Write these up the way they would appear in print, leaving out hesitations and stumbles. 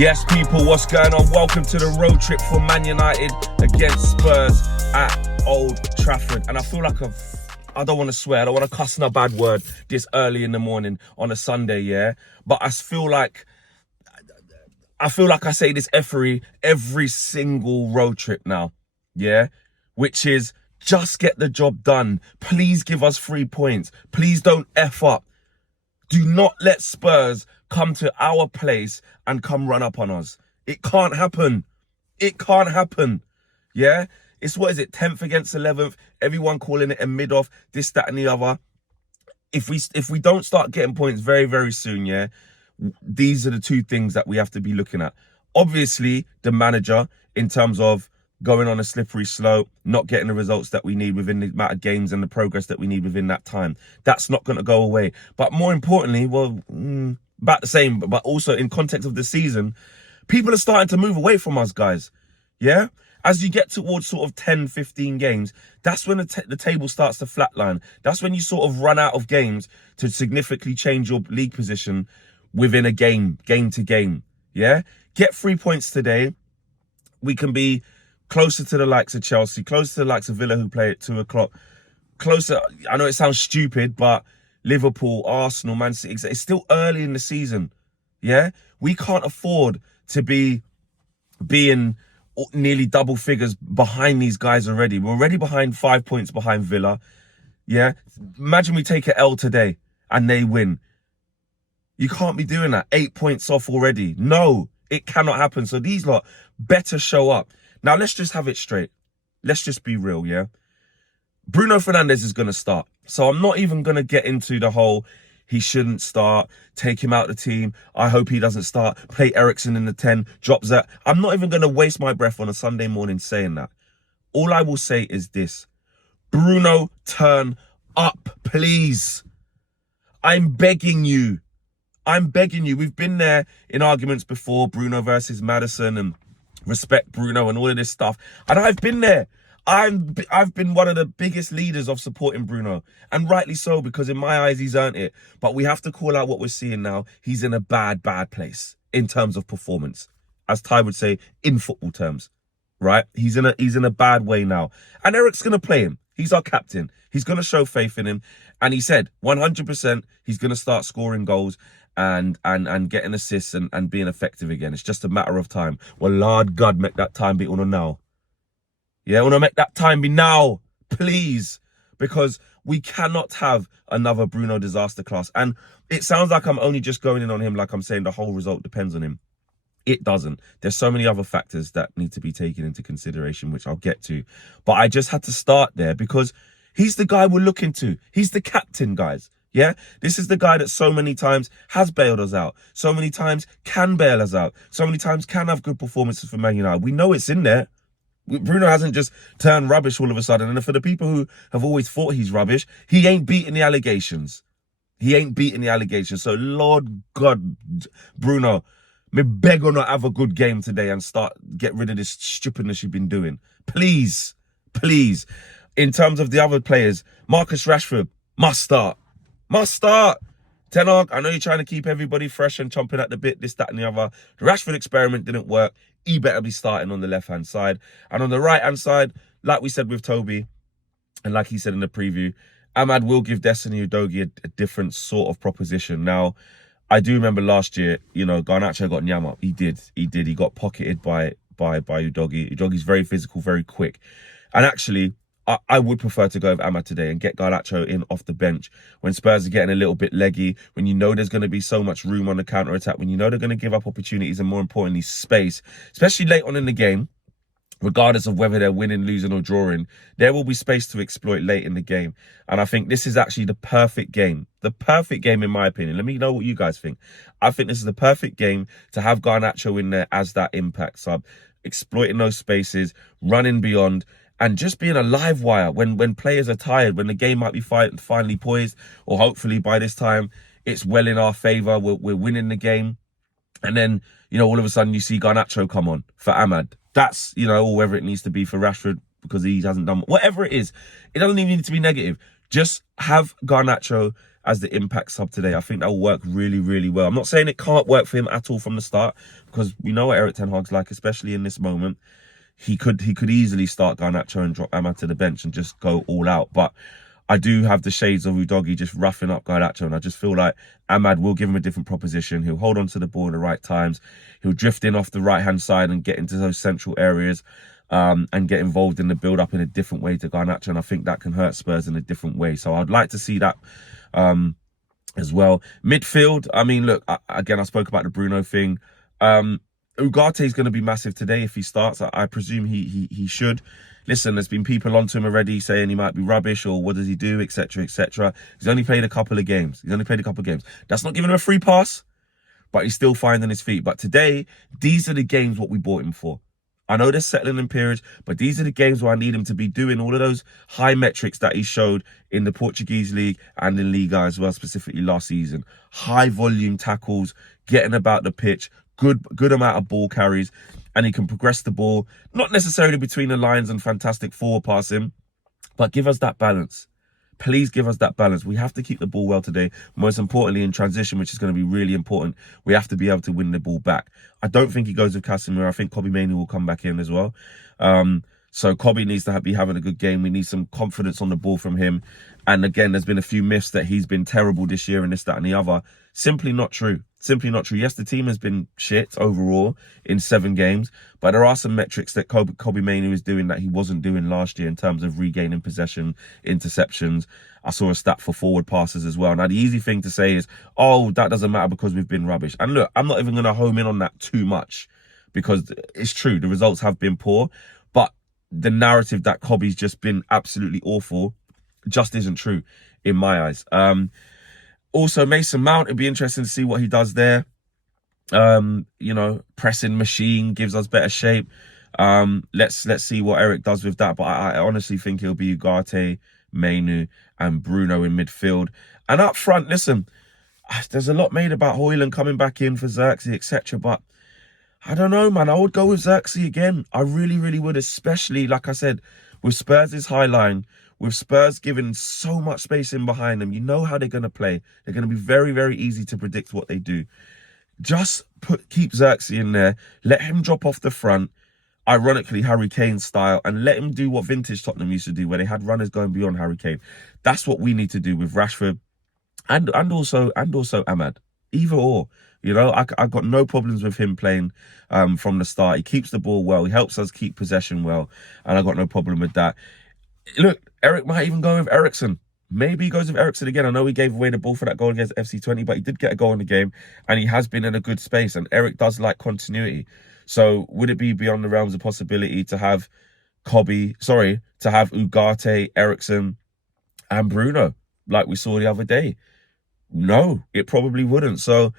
Yes, people, what's going on? Welcome to the road trip for Man United against Spurs at Old Trafford. And I feel like I don't want to swear, I don't want to cuss in a bad word this early in the morning on a Sunday, yeah? But I feel like I say this every single road trip now, yeah? Which is, just get the job done. Please give us 3 points. Please don't F up. Do not let Spurs come to our place and come run up on us. It can't happen. It can't happen. Yeah? It's, 10th against 11th. Everyone calling it a mid-off, this, that, and the other. If we don't start getting points very, very soon, yeah, these are the two things that we have to be looking at. Obviously, the manager, in terms of going on a slippery slope, not getting the results that we need within the amount of games and the progress that we need within that time. That's not going to go away. But more importantly, about the same, but also in context of the season, people are starting to move away from us, guys. Yeah? As you get towards sort of 10, 15 games, that's when the table starts to flatline. That's when you sort of run out of games to significantly change your league position within a game to game. Yeah? Get 3 points today. We can be closer to the likes of Chelsea, closer to the likes of Villa, who play at 2 o'clock. Closer, I know it sounds stupid, but Liverpool, Arsenal, Man City, it's still early in the season. Yeah? We can't afford to be being nearly double figures behind these guys already. We're already behind 5 points behind Villa. Yeah? Imagine we take an L today and they win. You can't be doing that. 8 points off already. No, it cannot happen. So these lot better show up. Now, let's just have it straight. Let's just be real, yeah? Bruno Fernandes is going to start. So I'm not even going to get into the whole, he shouldn't start, take him out of the team, I hope he doesn't start, play Eriksen in the 10, drop that. I'm not even going to waste my breath on a Sunday morning saying that. All I will say is this. Bruno, turn up, please. I'm begging you. I'm begging you. We've been there in arguments before, Bruno versus Maddison and respect Bruno and all of this stuff. And I've been there. I've been one of the biggest leaders of supporting Bruno. And rightly so, because in my eyes, he's earned it. But we have to call out what we're seeing now. He's in a bad place in terms of performance. As Ty would say, in football terms. Right? He's in a bad way now. And Eric's going to play him. He's our captain. He's going to show faith in him. And he said 100% he's going to start scoring goals and getting assists and being effective again. It's just a matter of time. Well, Lord God, make that time be uno now. Yeah, uno make that time be now, please. Because we cannot have another Bruno disaster class. And it sounds like I'm only just going in on him, like I'm saying the whole result depends on him. It doesn't. There's so many other factors that need to be taken into consideration, which I'll get to. But I just had to start there because he's the guy we're looking to. He's the captain, guys. Yeah, this is the guy that so many times has bailed us out. So many times can bail us out. So many times can have good performances for Man United. We know it's in there. Bruno hasn't just turned rubbish all of a sudden. And for the people who have always thought he's rubbish, he ain't beating the allegations. He ain't beating the allegations. So Lord God, Bruno, me beg or not have a good game today and get rid of this stupidness you've been doing. Please, please. In terms of the other players, Marcus Rashford must start. Must start. Ten Hag, I know you're trying to keep everybody fresh and chomping at the bit, this, that, and the other. The Rashford experiment didn't work. He better be starting on the left-hand side. And on the right-hand side, like we said with Toby, and like he said in the preview, Ahmad will give Destiny Udogie a different sort of proposition. Now, I do remember last year, you know, Garnacho got nyam up. He did. He got pocketed by Udogie. Udogie's very physical, very quick. And actually, I would prefer to go with Ahmad today and get Garnacho in off the bench when Spurs are getting a little bit leggy, when you know there's going to be so much room on the counter-attack, when you know they're going to give up opportunities and more importantly, space, especially late on in the game, regardless of whether they're winning, losing or drawing, there will be space to exploit late in the game. And I think this is actually the perfect game. The perfect game in my opinion. Let me know what you guys think. I think this is the perfect game to have Garnacho in there as that impact sub, exploiting those spaces, running beyond, and just being a live wire when players are tired, when the game might be finally poised, or hopefully by this time it's well in our favour, we're winning the game. And then, you know, all of a sudden you see Garnacho come on for Ahmad. That's, you know, or whether it needs to be for Rashford because he hasn't done, whatever it is. It doesn't even need to be negative. Just have Garnacho as the impact sub today. I think that will work really, really well. I'm not saying it can't work for him at all from the start, because we know what Erik ten Hag's like, especially in this moment. He could easily start Garnacho and drop Ahmad to the bench and just go all out. But I do have the shades of Udogie just roughing up Garnacho, and I just feel like Ahmad will give him a different proposition. He'll hold on to the ball in the right times. He'll drift in off the right-hand side and get into those central areas and get involved in the build-up in a different way to Garnacho, and I think that can hurt Spurs in a different way. So I'd like to see that as well. Midfield, I mean, look, again, I spoke about the Bruno thing. Ugarte is going to be massive today if he starts. I presume he should. Listen, there's been people onto him already saying he might be rubbish or what does he do, etc., etc. He's only played a couple of games. That's not giving him a free pass, but he's still finding his feet. But today, these are the games what we bought him for. I know they're settling in periods, but these are the games where I need him to be doing all of those high metrics that he showed in the Portuguese league and in Liga as well, specifically last season. High volume tackles, getting about the pitch, good amount of ball carries, and he can progress the ball, not necessarily between the lines and fantastic forward passing, but give us that balance. Please give us that balance. We have to keep the ball well today. Most importantly, in transition, which is going to be really important, we have to be able to win the ball back. I don't think he goes with Casemiro. I think Kobbie Mainoo will come back in as well. So Kobbie needs to be having a good game. We need some confidence on the ball from him. And again, there's been a few myths that he's been terrible this year and this, that, and the other. Simply not true. Simply not true. Yes, the team has been shit overall in 7 games, but there are some metrics that Kobbie Mainoo is doing that he wasn't doing last year in terms of regaining possession, interceptions. I saw a stat for forward passes as well. Now, the easy thing to say is, oh, that doesn't matter because we've been rubbish. And look, I'm not even going to home in on that too much because it's true. The results have been poor, but the narrative that Kobbie's just been absolutely awful just isn't true in my eyes. Also, Mason Mount, it'd be interesting to see what he does there. You know, pressing machine gives us better shape. Let's see what Erik does with that. But I honestly think he'll be Ugarte, Mainoo, and Bruno in midfield. And up front, listen, there's a lot made about Højlund coming back in for Xerxes, etc. But I don't know, man. I would go with Xerxes again. I really, really would, especially, like I said, with Spurs' high line, with Spurs giving so much space in behind them. You know how they're going to play. They're going to be very, very easy to predict what they do. Just keep Xerxes in there. Let him drop off the front, ironically Harry Kane style, and let him do what vintage Tottenham used to do, where they had runners going beyond Harry Kane. That's what we need to do with Rashford and also Ahmad. Either or. You know, I've got no problems with him playing from the start. He keeps the ball well. He helps us keep possession well. And I've got no problem with that. Look, Erik might even go with Eriksen. Maybe he goes with Eriksen again. I know he gave away the ball for that goal against FC20, but he did get a goal in the game. And he has been in a good space. And Erik does like continuity. So would it be beyond the realms of possibility to have Ugarte, Eriksen, and Bruno like we saw the other day? No, it probably wouldn't. So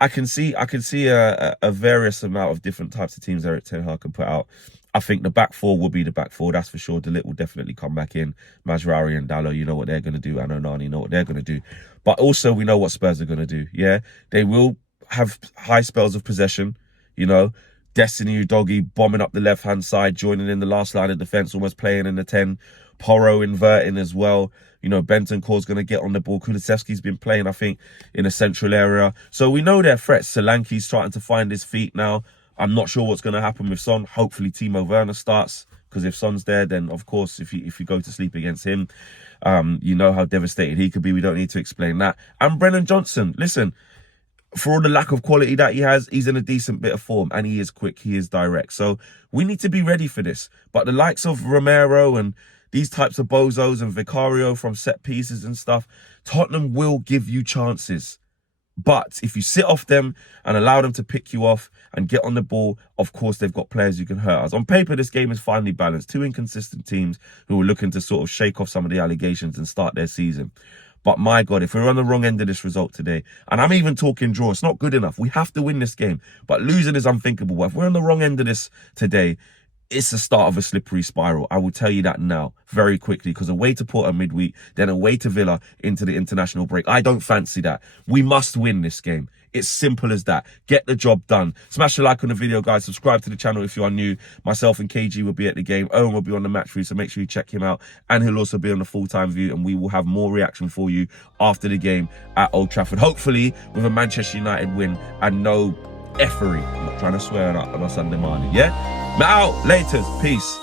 I can see a various amount of different types of teams Erik ten Hag can put out. I think the back four will be the back four, that's for sure. De Ligt will definitely come back in. Mazraoui and Dalot, you know what they're going to do. And Onana, you know what they're going to do. But also, we know what Spurs are going to do, yeah? They will have high spells of possession, you know. Destiny Udogie bombing up the left-hand side, joining in the last line of defence, almost playing in the 10. Porro inverting as well. You know, Bentancur's going to get on the ball. Kulusevski's been playing, I think, in a central area. So we know they're threats. Solanke's starting to find his feet now. I'm not sure what's going to happen with Son. Hopefully Timo Werner starts, because if Son's there, then of course, if you go to sleep against him, you know how devastated he could be. We don't need to explain that. And Brennan Johnson, listen, for all the lack of quality that he has, he's in a decent bit of form, and he is quick, he is direct. So we need to be ready for this. But the likes of Romero and these types of bozos and Vicario from set pieces and stuff, Tottenham will give you chances. But if you sit off them and allow them to pick you off and get on the ball, of course, they've got players who can hurt us. On paper, this game is finely balanced. 2 inconsistent teams who are looking to sort of shake off some of the allegations and start their season. But my God, if we're on the wrong end of this result today, and I'm even talking draw, it's not good enough. We have to win this game. But losing is unthinkable. But if we're on the wrong end of this today, it's the start of a slippery spiral. I will tell you that now very quickly, because away to Porto midweek, then away to Villa into the international break. I don't fancy that. We must win this game. It's simple as that. Get the job done. Smash a like on the video, guys. Subscribe to the channel if you are new. Myself and KG will be at the game. Owen will be on the match view, so make sure you check him out. And he'll also be on the full-time view, and we will have more reaction for you after the game at Old Trafford. Hopefully with a Manchester United win and no effery. I'm not trying to swear on a Sunday morning, yeah? I'm out. Laters. Peace.